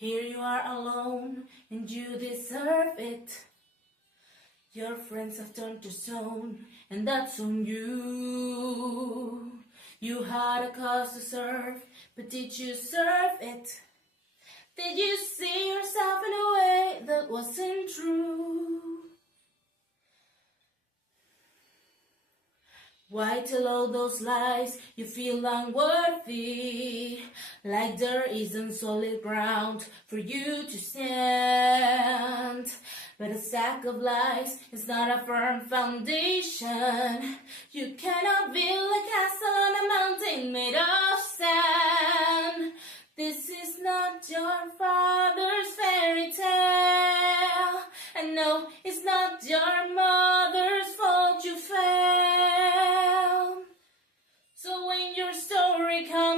Here you are alone, and you deserve it. Your friends have turned to stone, and that's on you. You had a cause to serve, but did you serve it? Did you see yourself in a way that wasn't true? Why tell all those lies? You feel unworthy, like there isn't solid ground for you to stand. But a stack of lies is not a firm foundation. You cannot build a castle on a mountain made of sand. This is not your father's fairy tale. And no, it's not your mother's fault you failed. So when your story comes